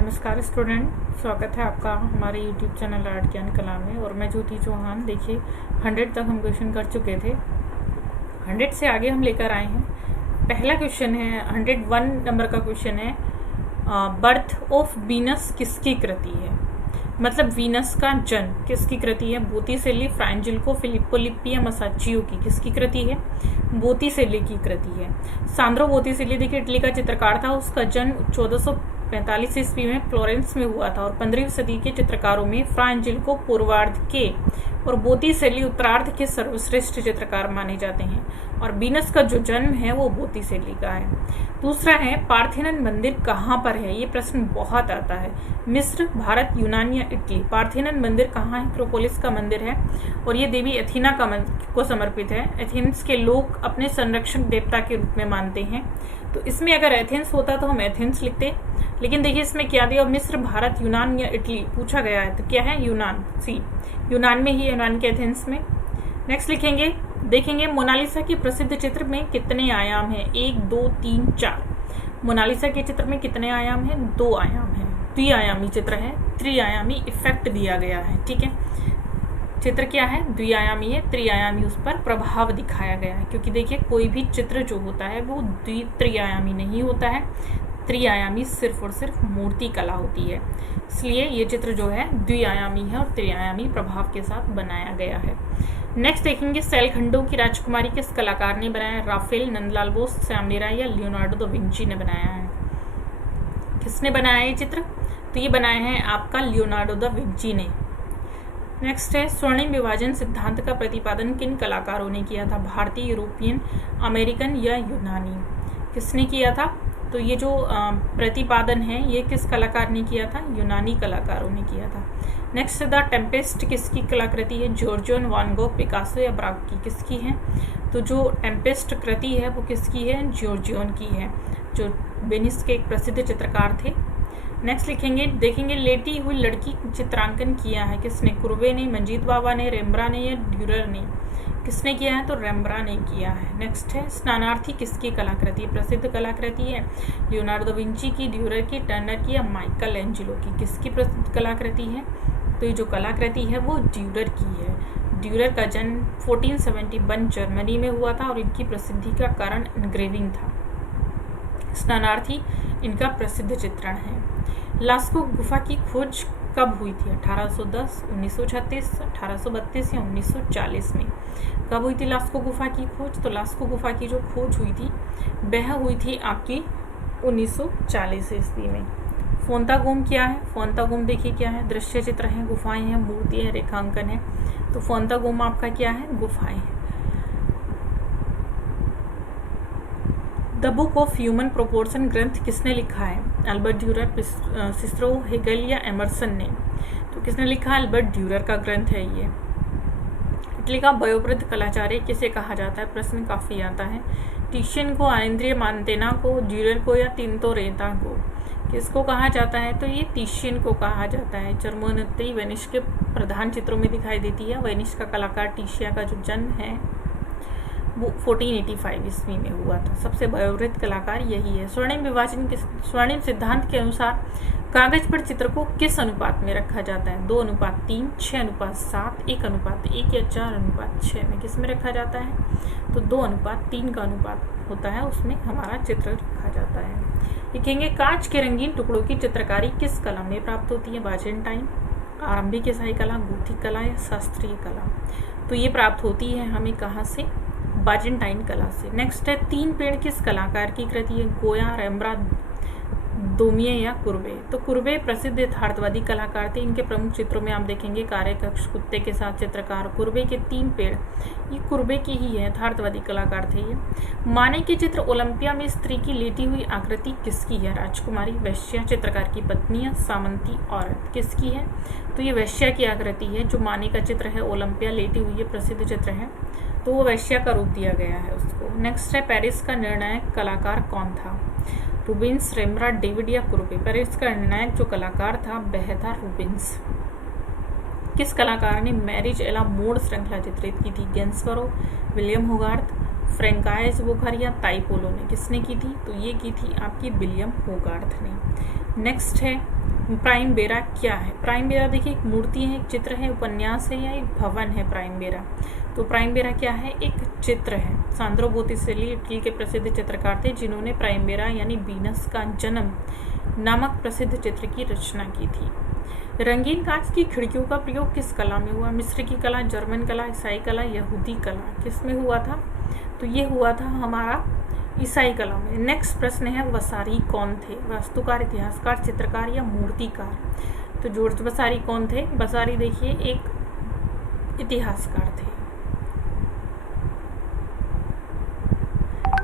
नमस्कार स्टूडेंट, स्वागत है आपका हमारे यूट्यूब चैनल आर्ट ज्ञान कला में। और मैं ज्योति चौहान। देखिए 100 तक हम क्वेश्चन कर चुके थे, 100 से आगे हम लेकर आए हैं। पहला क्वेश्चन है 101 नंबर का क्वेश्चन है, बर्थ ऑफ वीनस किसकी कृति है? मतलब वीनस का जन्म किसकी कृति है? बोत्तिचेली, फ्रांजिल्को, फिलिप्पो लिप्पी या मसाचियो की किसकी कृति है? बोत्तिचेली की कृति है। सांद्रो बोत्तिचेली देखिए इटली का चित्रकार था। उसका जन्म 1445 ईस्वी में फ्लोरेंस में हुआ था और 15वीं सदी के चित्रकारों में फ्रांजिल्को पूर्वार्ध के और बोत्तिचेली उत्तरार्ध के सर्वश्रेष्ठ चित्रकार माने जाते हैं। और वीनस का जो जन्म है वो बोत्तिचेली का है। दूसरा है पार्थेनन मंदिर कहाँ पर है? ये प्रश्न बहुत आता है। मिस्र, भारत, यूनान या इटली? पार्थेनन मंदिर कहाँ है? एक्रोपोलिस का मंदिर है और ये देवी एथीना को समर्पित है। एथेंस के लोग अपने संरक्षक देवता के रूप में मानते हैं। तो इसमें अगर एथेंस होता तो हम एथेंस लिखते, लेकिन देखिए इसमें क्या दिया, मिस्र, भारत, यूनान या इटली पूछा गया है तो क्या है? यूनान। सी, यूनान में ही, यूनान के एथेंस में। नेक्स्ट लिखेंगे, देखेंगे मोनालिसा के प्रसिद्ध चित्र में कितने आयाम हैं? 1, 2, 3, 4। मोनालिसा के चित्र में कितने आयाम हैं? 2 आयाम है। द्विआयामी चित्र है, त्रिआयामी इफेक्ट दिया गया है। ठीक है, चित्र क्या है? द्विआयामी है, त्रिआयामी उस पर प्रभाव दिखाया गया है। क्योंकि देखिए कोई भी चित्र जो होता है वो त्रिआयामी नहीं होता है, त्रिआयामी सिर्फ और सिर्फ मूर्ति कला होती है। इसलिए ये चित्र जो है द्विआयामी है और त्रिआयामी प्रभाव के साथ बनाया गया है। नेक्स्ट देखेंगे, सैलखंडों की राजकुमारी किस कलाकार ने बनाया? राफेल, नंदलाल बोस, श्याम या लियोनार्डो दा विंची ने बनाया है। किसने बनाया ये चित्र? तो ये बनाया है आपका लियोनार्डो दा विंची ने। नेक्स्ट है, स्वर्णिम विभाजन सिद्धांत का प्रतिपादन किन कलाकारों ने किया था? भारतीय, यूरोपियन, अमेरिकन या यूनानी? किसने किया था? तो ये जो प्रतिपादन है ये किस कलाकार ने किया था? यूनानी कलाकारों ने किया था। नेक्स्ट, द टेम्पेस्ट किसकी कलाकृति है? जॉर्जियन, वान गॉग, पिकासो या ब्राग की? किसकी है? तो जो टेम्पेस्ट कृति है वो किसकी है? जॉर्जियन की है, जो वेनिस के एक प्रसिद्ध चित्रकार थे। नेक्स्ट लिखेंगे, देखेंगे लेटी हुई लड़की चित्रांकन किया है किसने? कुर्वे ने, मंजीत बाबा ने, रेम्ब्रा ने या ड्यूरर ने? किसने किया है? तो रेम्ब्रा ने किया है। नेक्स्ट है, स्नानार्थी किसकी कलाकृति? प्रसिद्ध कलाकृति है लियोनार्डो दा विंची की, ड्यूरर की, टर्नर की या माइकल एंजेलो की? किसकी प्रसिद्ध कलाकृति है? तो ये जो कलाकृति है वो ड्यूरर की है। ड्यूरर का जन्म 1471 जर्मनी में हुआ था और इनकी प्रसिद्धि का कारण एनग्रेविंग था। स्नानार्थी इनका प्रसिद्ध चित्रण है। लास्को गुफा की खोज कब हुई थी? 1810, 1936, 1832 या 1940 में? कब हुई थी लास्को गुफा की खोज? तो लास्को गुफा की जो खोज हुई थी वह हुई थी आपकी 1940 ईस्वी में। फोंतागोम क्या है? फोंतागोम देखिए क्या है? दृश्य चित्र है, गुफाएं हैं, मूर्ति है, रेखांकन है। तो फोंतागोम आपका क्या है? गुफाएं हैं। The book of human proportion ग्रंथ किसने लिखा है? अल्बर्ट ड्यूरर, सिसरो, हेगल या एमर्सन ने? तो किसने लिखा? अल्बर्ट ड्यूरर का ग्रंथ है ये। इटली का वयोवृद्ध कलाचार्य किसे कहा जाता है? प्रश्न काफी आता है। टिशियन को, आनेंद्रिय मांतेना को, ड्यूरर को या तिंतोरेता को? किसको कहा जाता है? तो ये टिशियन को कहा जाता है। चरमोन्नति वेनिस के प्रधान चित्रों में दिखाई देती है। वेनिस का कलाकार टिशिया का जो जन्म है वो 1485 ईस्वी में हुआ था। सबसे वयोवृद्ध कलाकार यही है। स्वर्णिम विभाजन के स्वर्णिम सिद्धांत के अनुसार कागज पर चित्र को किस अनुपात में रखा जाता है? 2:3, 6:7, 1:1 या 4:6 में? किस में रखा जाता है? तो 2:3 का अनुपात होता है, उसमें हमारा चित्र रखा जाता है। लिखेंगे, कांच के रंगीन टुकड़ों की चित्रकारी किस कला में प्राप्त होती है? बाजेंटाइन, आरंभिक ईसाई कला, गोथिक कला या शास्त्रीय कला? तो ये प्राप्त होती है हमें कहाँ से? बाजेंटाइन कला से। नेक्स्ट है, 3 पेड़ किस कलाकार की कृति है? गोया, रेम्ब्रा, दोमिये या कुर्वे? तो कुर्वे प्रसिद्ध यथार्थवादी कलाकार थे। इनके प्रमुख चित्रों में आप देखेंगे कार्यकक्ष, कुत्ते के साथ चित्रकार, कुर्वे के 3 पेड़, ये कुर्वे के ही है, यथार्थवादी कलाकार थे ये। माने के चित्र ओलंपिया में स्त्री की लेटी हुई आकृति किसकी है? राजकुमारी, वैश्या, चित्रकार की पत्नी या सामंती औरत? किसकी है? तो ये वैश्या की आकृति है। जो माने का चित्र है ओलंपिया लेटी हुई, ये प्रसिद्ध चित्र है, तो वो वैश्या का रूप दिया गया है उसको। नेक्स्ट है, पेरिस का निर्णायक कलाकार कौन था? रूबिन्स, रेम्ब्रा, डेविड या कुर्वे? पेरिस का निर्णायक जो कलाकार था वह था रूबिन्स। किस कलाकार ने मैरिज एला मोड श्रृंखला चित्रित की थी? गेंसबरो, विलियम होगार्थ, फ्रेंकाइज बोखर या ताइपोलो ने? किसने की थी? तो ये की थी आपकी विलियम होगार्थ ने। नेक्स्ट है, प्राइमबेरा क्या है? प्राइमबेरा देखिए एक मूर्ति है, एक चित्र है, उपन्यास है या एक भवन है प्राइमबेरा? तो प्राइमबेरा क्या है? एक चित्र है। सांद्रो बोत्तिचेल्ली इटली के प्रसिद्ध चित्रकार थे जिन्होंने प्राइमबेरा यानी वीनस का जन्म नामक प्रसिद्ध चित्र की रचना की थी। रंगीन कांच की खिड़कियों का प्रयोग किस कला में हुआ? मिस्र की कला, जर्मन कला, ईसाई कला, यहूदी कला, किस में हुआ था? तो ये हुआ था हमारा ईसाई कला में। नेक्स्ट प्रश्न है वसारी कौन थे? वास्तुकार, इतिहासकार, चित्रकार या मूर्तिकार? तो जॉर्ज वसारी कौन थे? वसारी देखिए एक इतिहासकार थे।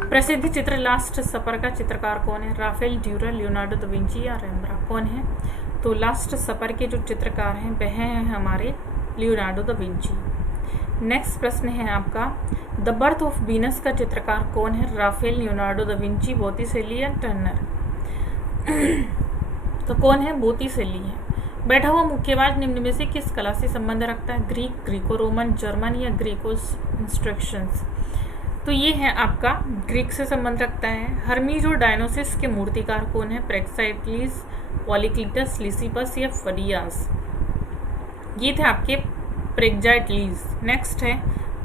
प्रसिद्ध चित्र लास्ट सपर का चित्रकार कौन है? Raphael, Durer, Leonardo da Vinci या रेम्ब्रांट? कौन है? तो लास्ट सपर के जो चित्रकार हैं वह हैं हमारे लियोनार्डो दा विंची। नेक्स्ट प्रश्न है आपका द बर्थ ऑफ वीनस का चित्रकार कौन है? राफेल, लियोनार्डो दा विंची, बोत्तिचेल्ली या टर्नर? तो कौन है? बोत्तिचेल्ली है। बैठा हुआ मुक्केबाज निम्न में से किस कला से संबंध रखता है? ग्रीक, ग्रीको रोमन, जर्मन या ग्रीको इंस्ट्रक्शंस? तो ये है आपका ग्रीक से संबंध रखता है। हर्मीज और डायनोसिस के मूर्तिकार कौन है? प्रेक्साइटलीस, पॉलीक्लिटस, लिसिपस या फडियास? ये थे आपके प्रेक्साइटलीस। नेक्स्ट है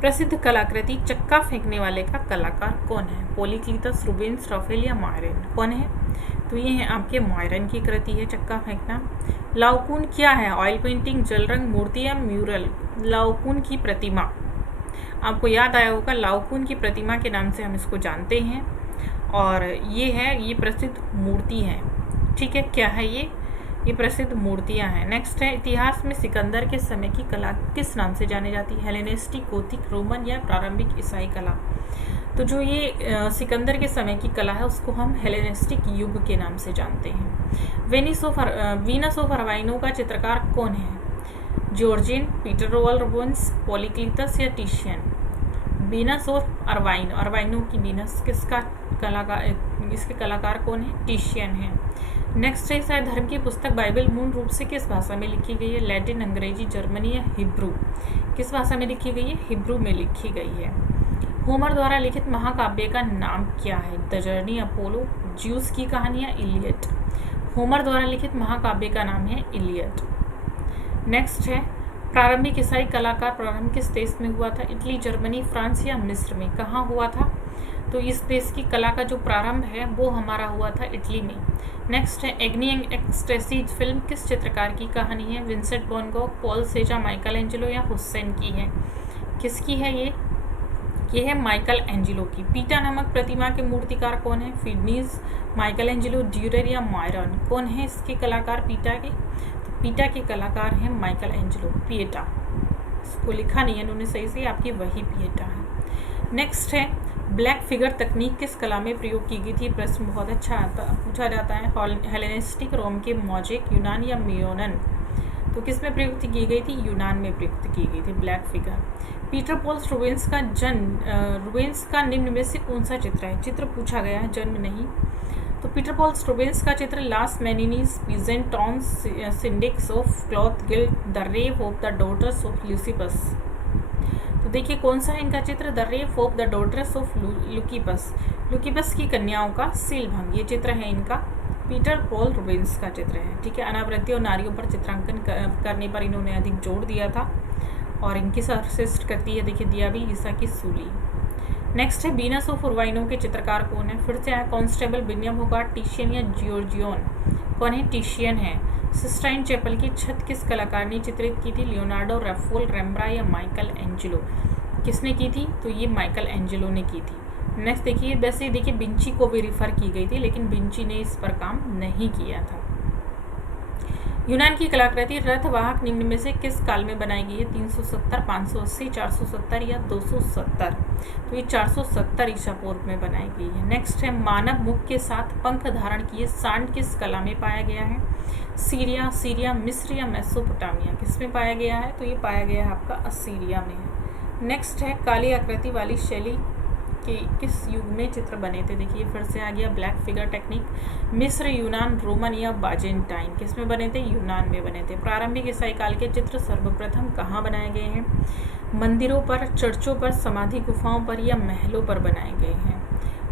प्रसिद्ध कलाकृति चक्का फेंकने वाले का कलाकार कौन है? पॉलीक्लिटस, रूबेंस, राफेल या मायरन? कौन है? तो ये है आपके मायरन की कृति है चक्का फेंकना। लाओकुन क्या है? ऑयल पेंटिंग, जल रंग, मूर्ति या म्यूरल? लाओकुन की प्रतिमा, आपको याद आया होगा लाओकुन की प्रतिमा के नाम से हम इसको जानते हैं और ये प्रसिद्ध मूर्ति है। ठीक है, क्या है ये प्रसिद्ध मूर्तियां हैं। नेक्स्ट है इतिहास में सिकंदर के समय की कला किस नाम से जानी जाती है? हेलेनिस्टिक, गोथिक, रोमन या प्रारंभिक ईसाई कला? तो जो ये सिकंदर के समय की कला है उसको हम हेलेनिस्टिक युग के नाम से जानते हैं। वीनस ऑफ अर्वाइनो का चित्रकार कौन है? जॉर्जिन, पीटर रोअल रूबेंस, पॉलीक्लिटस या टिशियन? वीनस ऑफ अर्वाइनो, अर्वाइनो की वीनस इसके कलाकार कौन है? टिशियन है। नेक्स्ट है ईसाई धर्म की पुस्तक बाइबल मूल रूप से किस भाषा में लिखी गई है? लैटिन, अंग्रेजी, जर्मनी या हिब्रू? किस भाषा में लिखी गई है? हिब्रू में लिखी गई है। होमर द्वारा लिखित महाकाव्य का नाम क्या है? द जर्नी, अपोलो, ज्यूस की कहानी या इलियट? होमर द्वारा लिखित महाकाव्य का नाम है इलियट। नेक्स्ट है प्रारंभिक ईसाई कलाकार प्रारंभ किस देश में हुआ था? इटली, जर्मनी, फ्रांस या मिस्र में? कहाँ हुआ था? तो इस देश की कला का जो प्रारंभ है वो हमारा हुआ था इटली में। नेक्स्ट है एग्नी एंड एक्सटेसी फिल्म किस चित्रकार की कहानी है? Vincent van Gogh, Paul Cezanne, Michelangelo या हुसैन की है? किसकी है ये है माइकल एंजेलो की। पीटा नामक प्रतिमा के मूर्तिकार कौन है? फिडनीज, माइकल एंजेलो, ड्यूरर या मायरन? कौन है इसके कलाकार पीटा के? तो पीटा के कलाकार हैं माइकल एंजेलो। पिएटा, इसको लिखा नहीं है इन्होंने सही से, आपकी वही पिएटा है। नेक्स्ट है ब्लैक फिगर तकनीक किस कला में प्रयोग की गई थी? प्रश्न बहुत अच्छा पूछा जाता है। हेलेनिस्टिक, रोम के मौजिक, यूनान या मियोनन? तो किस में प्रयुक्त की गई थी? यूनान में प्रयुक्त की गई थी black figure. Peter Paul Rubens का निम्न में से कौन सा चित्र है? चित्र पूछा गया है, जन्म नहीं। तो पीटर पॉल रूबेंस का चित्र Las Meninas, peasant dance, syndics of cloth guild, the rape of the daughters of Leucippus? तो देखिए कौन सा है इनका चित्र? The rape of the daughters of Leucippus की कन्याओं का सीलभंग, ये चित्र है इनका। पीटर पॉल रूबेंस का चित्र है। ठीक है, अनावृत्ति और नारियों पर चित्रांकन करने पर इन्होंने अधिक जोर दिया था और इनकी सर्वश्रेष्ठ कृति है देखिए दिया भी ईसा की सूली। नेक्स्ट है वीनस ऑफ अर्वाइनो के चित्रकार कौन है? फिर से आया कॉन्स्टेबल, विलियम होगार्ट, टिशियन या जियोर्जियोन? कौन है? टिशियन है। सिस्टाइन चैपल की छत किस कलाकार ने चित्रित की थी? लियोनार्डो, राफेल, रेम्ब्रांट या माइकल एंजेलो? किसने की थी? तो ये माइकल एंजेलो ने की थी। नेक्स्ट देखिए, वैसे देखिए विंची को भी रिफर की गई थी लेकिन विंची ने इस पर काम नहीं किया था। यूनान की कलाकृति रथवाहक निम्न में से किस काल में बनाई गई है? 370, 580, 470 या 270? तो ये 470 ईसा पूर्व में बनाई गई है। नेक्स्ट है मानव मुख के साथ पंख धारण किए सांड किस कला में पाया गया है? सीरिया, मिस्र या मेसोपोटामिया? किस में पाया गया है? तो ये पाया गया है आपका असीरिया में। नेक्स्ट है काली आकृति वाली शैली के किस युग में चित्र बने थे? देखिए फिर से आ गया ब्लैक फिगर टेक्निक। मिस्र, यूनान, रोमन या बाजेंटाइन? किस में बने थे? यूनान में बने थे। प्रारंभिक ईसाई काल के चित्र सर्वप्रथम कहाँ बनाए गए हैं? मंदिरों पर, चर्चों पर, समाधि गुफाओं पर या महलों पर बनाए गए हैं?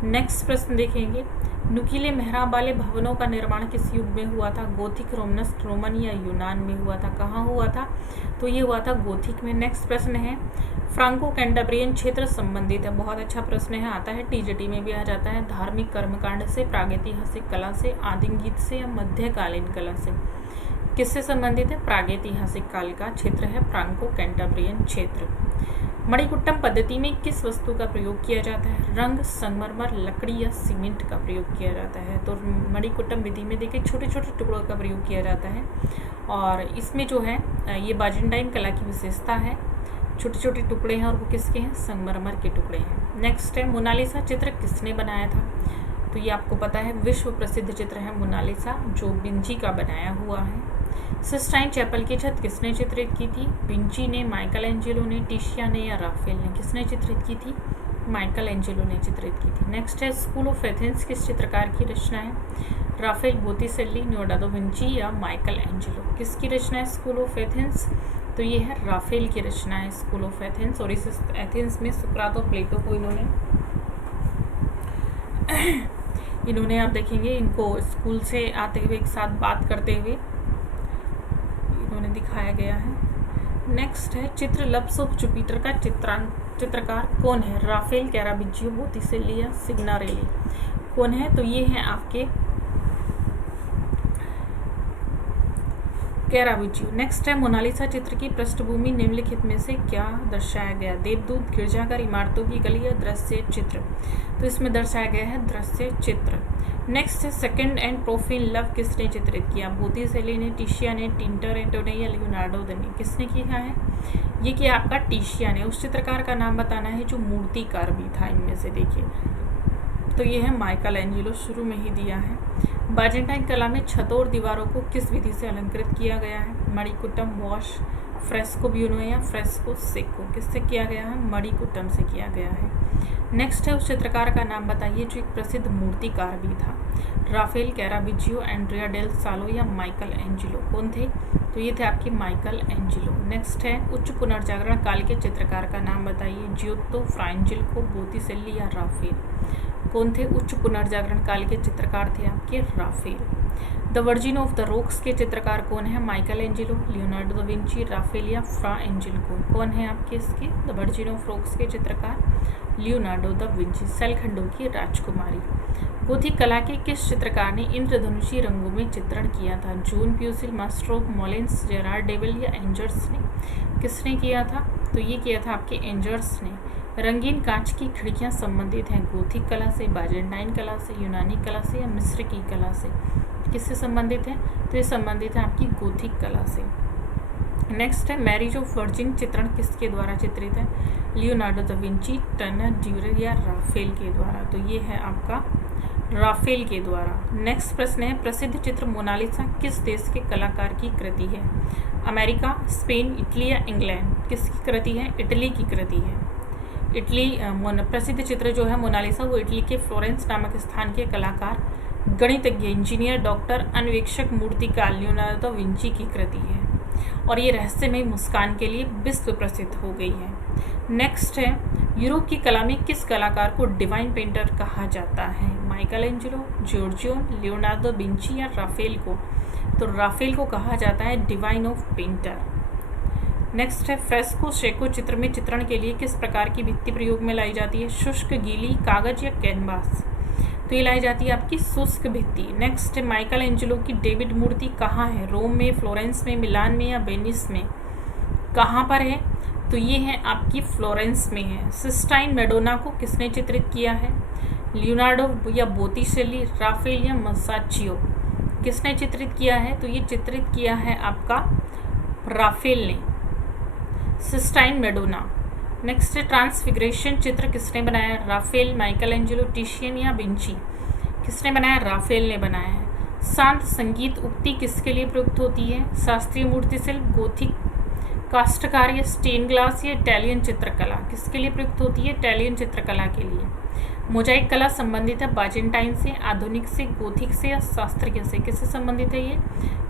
नेक्स्ट प्रश्न देखेंगे, नुकीले मेहराब वाले भवनों का निर्माण किस युग में हुआ था? गोथिक, रोमन या यूनान में हुआ था? कहाँ हुआ था? तो ये हुआ था गोथिक में। नेक्स्ट प्रश्न है, फ्रांको कैंटाब्रियन क्षेत्र संबंधित है। बहुत अच्छा प्रश्न है, आता है टीजीटी में भी आ जाता है। धार्मिक कर्मकांड से, प्रागैतिहासिक कला से, आदिम गीत से या मध्यकालीन कला से? किससे संबंधित है? प्रागैतिहासिक काल का क्षेत्र है फ्रांको कैंटाब्रियन क्षेत्र। मणिकुट्टम पद्धति में किस वस्तु का प्रयोग किया जाता है? रंग, संगमरमर, लकड़ी या सीमेंट का प्रयोग किया जाता है? तो मणिकुट्टम विधि में देखिए छोटे छोटे टुकड़ों का प्रयोग किया जाता है और इसमें जो है ये बाजेंटाइन कला की विशेषता है। छोटे छोटे टुकड़े हैं और वो किसके हैं? संगमरमर के टुकड़े हैं। नेक्स्ट है, मोनालिसा चित्र किसने बनाया था? तो ये आपको पता है विश्व प्रसिद्ध चित्र है मोनालिसा, जो विंची का बनाया हुआ है। सिस्टाइन चैपल की छत किसने चित्रित की थी? विंची ने, माइकल एंजेलो ने, टिशिया ने या राफेल ने? किसने चित्रित की थी? माइकल एंजेलो ने चित्रित की थी। नेक्स्ट है, स्कूल ऑफ एथेंस किस चित्रकार की रचना है? राफेल, बोटिसेल्ली, लियोनार्डो विंची या माइकल एंजेलो? किसकी रचना है स्कूल ऑफ एथेंस? तो ये है राफेल की रचना है स्कूल ऑफ एथेंस। और इस एथेंस में सुकरात और प्लेटो को इन्होंने आप देखेंगे इनको स्कूल से आते हुए एक साथ बात करते हुए इन्होंने दिखाया गया है। नेक्स्ट है, चित्र लव्स ऑफ जुपिटर का चित्रकार कौन है? राफेल, कैराविजियो, बोटिसेल्ली या सिग्नारेली? कौन है? तो ये है आपके कैराविजियो। नेक्स्ट है, मोनालिसा चित्र की पृष्ठभूमि निम्नलिखित में से क्या दर्शाया गया? देवदूत, गिरजाघर, इमारतों की गली या दृश्य चित्र? तो इसमें दर्शाया गया है दृश्य चित्र। नेक्स्ट है, सेकंड एंड प्रोफेन लव किसने चित्रित किया? बोटिसेल्ली ने, टिशिया ने, टिंटोरेंटो ने या लियोनार्डो ने? किसने किया है? ये किया आपका टिशिया ने। उस चित्रकार का नाम बताना है जो मूर्तिकार भी था इनमें से। देखिए तो ये है माइकल एंजेलो, शुरू में ही दिया है। बाजेंटाइन कला में छतों और दीवारों को किस विधि से अलंकृत किया गया है? मणिकुट्टम, वॉश, फ्रेस्को ब्यूनो या फ्रेस्को सेको? किससे किया गया है? मणिकुट्टम से किया गया है। नेक्स्ट है, उस चित्रकार का नाम बताइए जो एक प्रसिद्ध मूर्तिकार भी था। राफेल, कैराविजियो, एंड्रिया डेल सालो या माइकल एंजेलो? कौन थे? तो ये थे आपके माइकल एंजेलो। नेक्स्ट है, उच्च पुनर्जागरण काल के चित्रकार का नाम बताइए। जियोत्तो, फ्रा एंजेलो, बोटिसेल्ली या राफेल? कौन थे? उच्च पुनर्जागरण काल के चित्रकार थे आपके Raphael. The Virgin of the Rocks के चित्रकार कौन है? Michelangelo, Leonardo da Vinci, Raphael या फ्रा एंजेलो? कौन है आपके इसके द वर्जिन ऑफ रॉक्स के चित्रकार? Leonardo da Vinci. सैलखंडों की राजकुमारी। गोथिक कला के किस चित्रकार ने इंद्रधनुषी रंगों में चित्रण किया था? जून प्यूसिल, मास्टर ऑफ मोलेंस, जेरार्ड डेविल या एंजर्स ने? किसने किया था? तो ये किया था आपके एंजर्स ने। रंगीन कांच की खिड़कियां संबंधित हैं गोथिक कला से, बाजेंटाइन कला से, यूनानी कला से या मिस्र की कला से? किससे संबंधित है? तो ये संबंधित है आपकी गोथिक कला से। नेक्स्ट है, मैरिज ऑफ वर्जिन चित्रण किसके द्वारा चित्रित है? लियोनार्डो दा विंची, टर्नर, ड्यूरेर या राफेल के द्वारा? तो ये है आपका राफेल के द्वारा। नेक्स्ट प्रश्न है, प्रसिद्ध चित्र मोनालिसा किस देश के कलाकार की कृति है? अमेरिका, स्पेन, इटली या इंग्लैंड? किसकी कृति है? इटली की कृति है। इटली प्रसिद्ध चित्र जो है मोनालिसा वो इटली के फ्लोरेंस नामक स्थान के कलाकार, गणितज्ञ, इंजीनियर, डॉक्टर, अन्वेषक, मूर्तिकार लियोनार्डो दा विंची की कृति है और ये रहस्यमय मुस्कान के लिए विश्व प्रसिद्ध हो गई है। नेक्स्ट है, यूरोप की कला में किस कलाकार को डिवाइन पेंटर कहा जाता है? Michael Angelo, Giorgio, Leonardo Vinci या राफेल को? तो राफेल को कहा जाता है डिवाइन ऑफ पेंटर। नेक्स्ट है, फ्रेस्को शेको चित्र में चित्रण के लिए किस प्रकार की भित्ति प्रयोग में लाई जाती है? शुष्क, गीली, कागज या कैनवास? तो ये लाई जाती है आपकी शुष्क भित्ति। नेक्स्ट है, माइकल एंजेलो की डेविड मूर्ति कहाँ है? रोम में, फ्लोरेंस में, मिलान में या वेनिस में? कहाँ पर है? तो ये है आपकी फ्लोरेंस में है। सिस्टाइन मैडोना को किसने चित्रित किया है? लियोनार्डो या बोटिसेल्ली, राफेल या मसाचियो? किसने चित्रित किया है? तो ये चित्रित किया है आपका राफेल ने। Cysteine Madonna. नेक्स्ट है, ट्रांसफिगरेशन चित्र किसने बनाया? राफेल, माइकल एंजेलो, टिशियन या विंची? किसने बनाया? राफेल ने बनाया है। शांत संगीत उक्ति किसके लिए प्रयुक्त होती है? शास्त्रीय मूर्तिशिल्प, गोथिक काष्ठकार्य, स्टेन ग्लास या इटालियन चित्रकला? किसके लिए प्रयुक्त होती है? इटालियन चित्रकला के लिए। मोजाइक कला संबंधित है बाजेंटाइन से, आधुनिक से, गोथिक से या शास्त्रीय से? किससे संबंधित है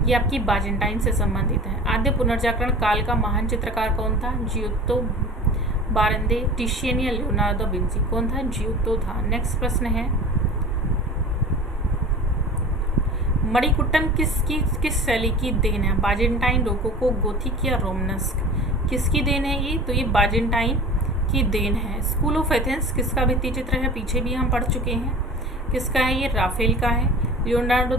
ये आपकी बाजेंटाइन से संबंधित है। आद्य पुनर्जागरण काल का महान चित्रकार कौन था? जियोत्तो, बारंदे, टिशियन या लियोनार्डो विंची? कौन था? जियोत्तो था। नेक्स्ट प्रश्न है, मणिकुट्टम किस शैली की देन है? बाजेंटाइन, रोकोको, गोथिक या रोमनस्क? किसकी देन है ये? तो ये बाजेंटाइन की देन है। स्कूल ऑफ एथेंस किसका भित्ति चित्र है? पीछे भी हम पढ़ चुके हैं। किसका है? ये राफेल का है। लियोनार्डो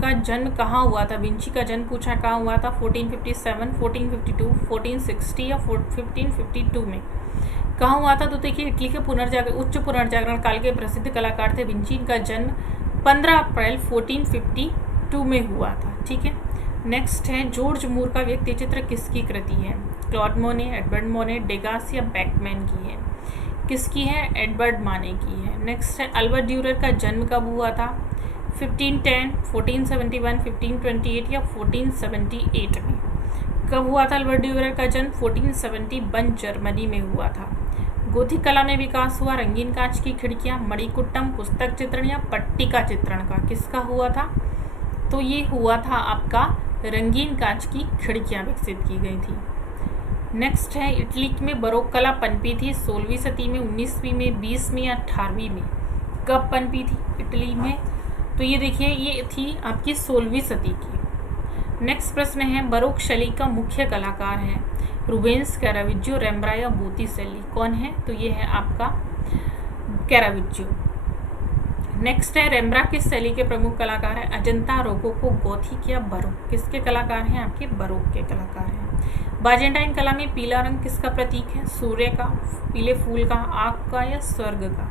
का जन्म कहाँ हुआ था? विंची का जन्म पूछा कहाँ हुआ था? 1457, 1452, 1460 या 1552 में कहाँ हुआ था? तो देखिए इटली के उच्च पुनर्जागरण काल के प्रसिद्ध कलाकार थे विंची। इनका जन्म 15 अप्रैल 1452 में हुआ था। ठीक है। नेक्स्ट है जॉर्ज मूर का व्यक्ति चित्र किसकी कृति है? क्लॉड मोने, एडवर्ड मोने, डेगास या बैकमैन की है? किसकी है? एडवर्ड माने की है। नेक्स्ट है अल्बर्ट ड्यूरर का जन्म कब हुआ था? 1510, 1471, 1528 या 1478 में? कब हुआ था अल्बर्ट ड्यूरर का जन्म? 1471 जर्मनी में हुआ था। गोथिक कला में विकास हुआ रंगीन कांच की खिड़कियां, मणिकुट्टम, पुस्तक चित्रण या पट्टिका चित्रण का? किसका हुआ था? तो ये हुआ था आपका रंगीन कांच की खिड़कियां विकसित की गई थी। नेक्स्ट है इटली में बरोक कला पनपी थी 16वीं सदी में, 19वीं में, 20वीं या 18वीं में? कब पनपी थी इटली में? तो ये देखिए ये थी आपकी 16वीं सदी की। नेक्स्ट प्रश्न है बरोक शैली का मुख्य कलाकार है रूबेंस, कैराविज्जो, रेम्ब्रा या बोतीसेली? कौन है? तो ये है आपका कैराविज्जो। नेक्स्ट है रेम्ब्रा किस शैली के प्रमुख कलाकार है? अजंता, रोकोको, गोथिक या बरोक? किसके कलाकार हैं? आपके बरोक के कलाकार हैं। बाजेंटाइन कला में पीला रंग किसका प्रतीक है? सूर्य का, पीले फूल का, आग का या स्वर्ग का?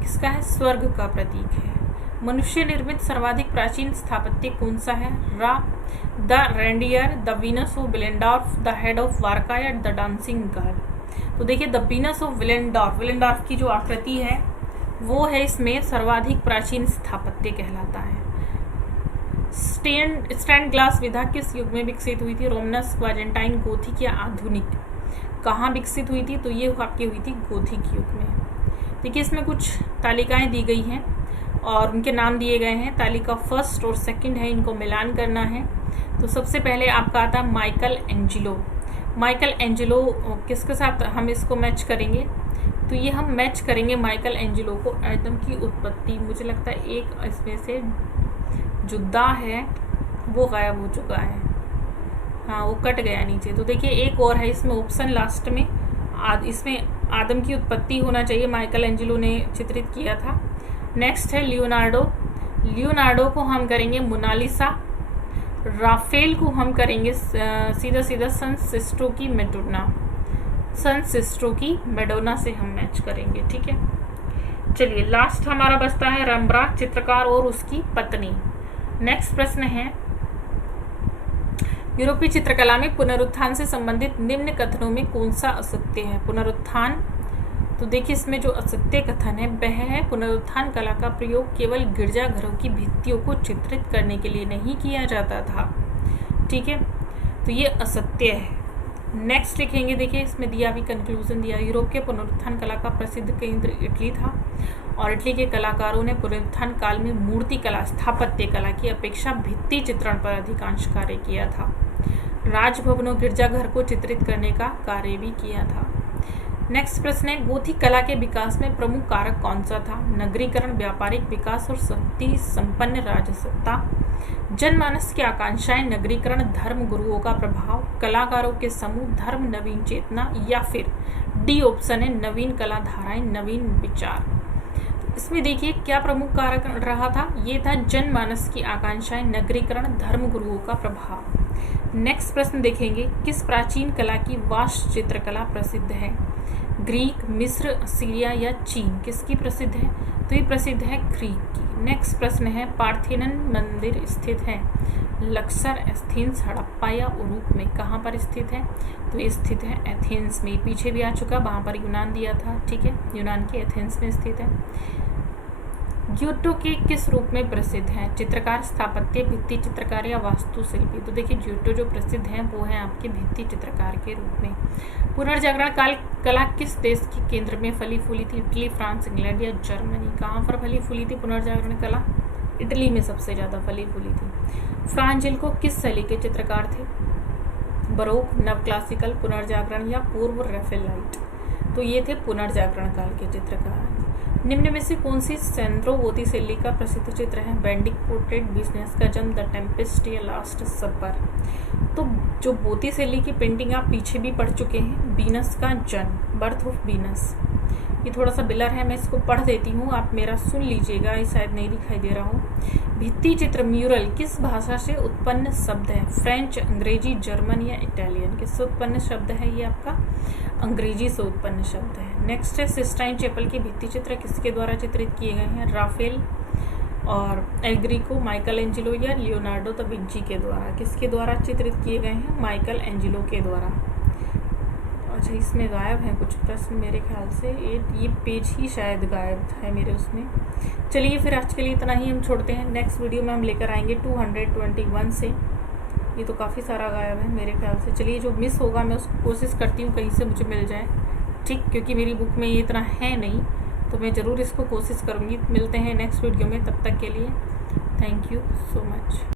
किसका है? स्वर्ग का प्रतीक है। मनुष्य निर्मित सर्वाधिक प्राचीन स्थापत्य कौन सा है? The reindeer, the Venus of Willendorf, the head of Warka या द डांसिंग गर्ल? तो देखिए द वीनस ऑफ विलेंडॉर्फ की जो आकृति है वो है इसमें सर्वाधिक प्राचीन स्थापत्य कहलाता है। स्टैंड ग्लास विधा किस युग में विकसित हुई थी? रोमनस्क, बाजेंटाइन, गोथिक या आधुनिक? कहाँ विकसित हुई थी? तो ये आपकी हुई थी गोथिक युग में। देखिए इसमें कुछ तालिकाएं दी गई हैं और उनके नाम दिए गए हैं। तालिका फर्स्ट और सेकंड है, इनको मिलान करना है। तो सबसे पहले आपका आता है माइकल एंजिलो। माइकल एंजिलो किसके साथ हम इसको मैच करेंगे? तो ये हम मैच करेंगे माइकल एंजिलो को एटम की उत्पत्ति। मुझे लगता है एक इसमें से जुद्दा है वो गायब हो चुका है, हाँ वो कट गया नीचे। तो देखिए एक और है इसमें ऑप्शन लास्ट में, इसमें आदम की उत्पत्ति होना चाहिए, माइकल एंजिलो ने चित्रित किया था। नेक्स्ट है लियोनार्डो को हम करेंगे मोनालिसा। राफेल को हम करेंगे सीधा सन सिस्टरो की मेडोना से हम मैच करेंगे। ठीक है, चलिए लास्ट हमारा बचता है रेम्ब्रा चित्रकार और उसकी पत्नी। नेक्स्ट प्रश्न है यूरोपीय चित्रकला में पुनरुत्थान से संबंधित निम्न कथनों में कौन सा असत्य है? पुनरुत्थान, तो देखिए इसमें जो असत्य कथन है वह है पुनरुत्थान कला का प्रयोग केवल गिरजाघरों की भित्तियों को चित्रित करने के लिए नहीं किया जाता था। ठीक है, तो ये असत्य है। नेक्स्ट लिखेंगे, देखिए इसमें दिया भी कंक्लूजन दिया, यूरोप के पुनरुत्थान कला का प्रसिद्ध केंद्र इटली था और इटली के कलाकारों ने पुनरुत्थान काल में मूर्ति कला, स्थापत्य कला की अपेक्षा भित्ति चित्रण पर अधिकांश कार्य किया था। राजभवनों, गिरजाघर को चित्रित करने का कार्य भी किया था। नेक्स्ट प्रश्न है गोथिक कला के विकास में प्रमुख कारक कौन सा था? नगरीकरण, व्यापारिक विकास और शक्ति संपन्न राजसत्ता, जनमानस की आकांक्षाएं, नगरीकरण, धर्म गुरुओं का प्रभाव, कलाकारों के समूह, धर्म, नवीन चेतना, या फिर डी ऑप्शन है नवीन कला धाराएं, नवीन विचार। तो इसमें देखिए क्या प्रमुख कारक रहा था? ये था जनमानस की आकांक्षाएं, नगरीकरण, धर्म गुरुओं का प्रभाव। नेक्स्ट प्रश्न देखेंगे किस प्राचीन कला की वास्तु चित्रकला प्रसिद्ध है? ग्रीक, मिस्र, सीरिया या चीन? किसकी प्रसिद्ध है? तो ये प्रसिद्ध है ग्रीक की। नेक्स्ट प्रश्न है पार्थेनन मंदिर स्थित है लक्सर, एथेंस, हड़प्पा या उरूक में? कहाँ पर स्थित है? तो ये स्थित है एथेंस में। पीछे भी आ चुका, वहाँ पर यूनान दिया था। ठीक है, यूनान के एथेंस में स्थित है। ग्योटो के किस रूप में प्रसिद्ध है? चित्रकार, स्थापत्य, भित्ति चित्रकार या वास्तुशिल्पी? तो देखिए ग्योटो जो प्रसिद्ध है वो है आपके भित्ति चित्रकार के रूप में। पुनर्जागरण काल कला किस देश के केंद्र में फली फूली थी? इटली, फ्रांस, इंग्लैंड या जर्मनी? कहाँ पर फली फूली थी पुनर्जागरण कला? इटली में सबसे ज्यादा फली फूली थी। फ्रां जिल्को किस शैली के चित्रकार थे? बरोक, नव क्लासिकल, पुनर्जागरण या पूर्व रैफेलाइट? तो ये थे पुनर्जागरण काल के चित्रकार। निम्न में से कौन सी सैंड्रो बोत्तिसेल्ली का प्रसिद्ध चित्र है? वेडिंग पोर्ट्रेट, वीनस का जन्म, द टेम्पेस्ट या लास्ट सपर। तो जो बोत्तिसेल्ली की पेंटिंग आप पीछे भी पढ़ चुके हैं, वीनस का जन्म, बर्थ ऑफ वीनस। ये थोड़ा सा बिलर है, मैं इसको पढ़ देती हूँ, आप मेरा सुन लीजिएगा, ये शायद नहीं दिखाई दे रहा हो। भित्ति चित्र म्यूरल किस भाषा से उत्पन्न शब्द है? फ्रेंच, अंग्रेजी, जर्मन या इटालियन। किससे उत्पन्न शब्द है? ये आपका अंग्रेजी से उत्पन्न शब्द है। नेक्स्ट है सिस्टाइन चैपल के भित्ति चित्र किसके द्वारा चित्रित किए गए हैं? राफेल और एल ग्रीको, माइकल एंजिलो या लियोनार्डो दा विंची के द्वारा। किसके द्वारा चित्रित किए गए हैं? माइकल एंजिलो के द्वारा। अच्छा, इसमें गायब हैं कुछ प्रश्न मेरे ख्याल से, ये पेज ही शायद गायब है मेरे उसमें। चलिए फिर आज के लिए इतना ही हम छोड़ते हैं। नेक्स्ट वीडियो में हम लेकर आएंगे 221 से। ये तो काफ़ी सारा गायब है मेरे ख्याल से। चलिए जो मिस होगा मैं उसको कोशिश करती हूँ कहीं से मुझे मिल जाए, ठीक, क्योंकि मेरी बुक में ये इतना है नहीं, तो मैं ज़रूर इसको कोशिश करूँगी। मिलते हैं नेक्स्ट वीडियो में, तब तक के लिए थैंक यू सो मच।